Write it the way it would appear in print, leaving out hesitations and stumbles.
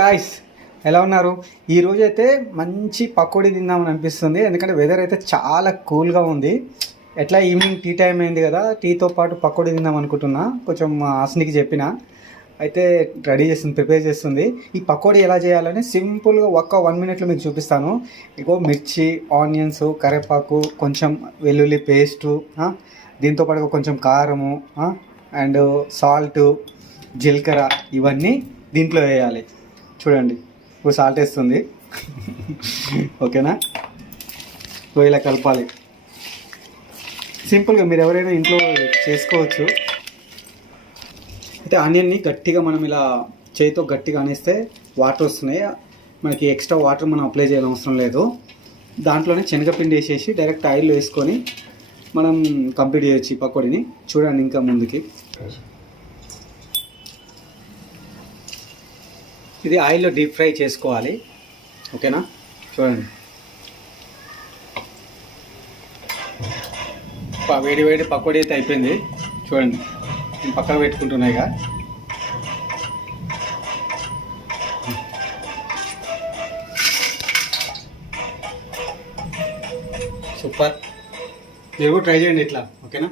Guys, ఎలా ఉన్నారు? ఈరోజు అయితే మంచి పకోడీ తిందామని అనిపిస్తుంది. ఎందుకంటే వెదర్ అయితే చాలా కూల్గా ఉంది. ఎట్లా ఈవినింగ్ టీ టైం అయింది కదా, టీతో పాటు పకోడీ తిందాం అనుకుంటున్నా. కొంచెం హాస్నికి చెప్పిన అయితే రెడీ చేస్తుంది, ప్రిపేర్ చేస్తుంది. ఈ పకోడీ ఎలా చేయాలని సింపుల్గా 1 మినిట్లో మీకు చూపిస్తాను. ఇగో మిర్చి, ఆనియన్స్, కరివేపాకు, కొంచెం వెల్లుల్లి పేస్టు, దీంతోపాటు కొంచెం కారము అండ్ సాల్ట్, జీలకర్ర ఇవన్నీ దీంట్లో వేయాలి. చూడండి, ఇప్పుడు సాల్ట్ వేస్తుంది. ఓకేనా? ఇలా కలపాలి. సింపుల్గా మీరు ఎవరైనా ఇంట్లో చేసుకోవచ్చు. అయితే ఆనియన్ని గట్టిగా మనం ఇలా చేతితో గట్టిగా అనేస్తే వాటర్ వస్తున్నాయి. మనకి ఎక్స్ట్రా వాటర్ మనం అప్లై చేయాల్సిన అవసరం లేదు. దాంట్లోనే శనగపిండి వేసేసి డైరెక్ట్ ఆయిల్లో వేసుకొని మనం కంప్లీట్ చేయొచ్చు ఈ పకోడీని. చూడండి ఇంకా ముందుకి. ఇది ఆయిల్లో డీప్ ఫ్రై చేసుకోవాలి. ఓకేనా? చూడండి, వేడి వేడి పకోడీ అయితే అయిపోయింది. చూడండి, నేను పక్కన పెట్టుకుంటున్నాయి. సూపర్. మీరు కూడా ట్రై చేయండి ఇట్లా. ఓకేనా?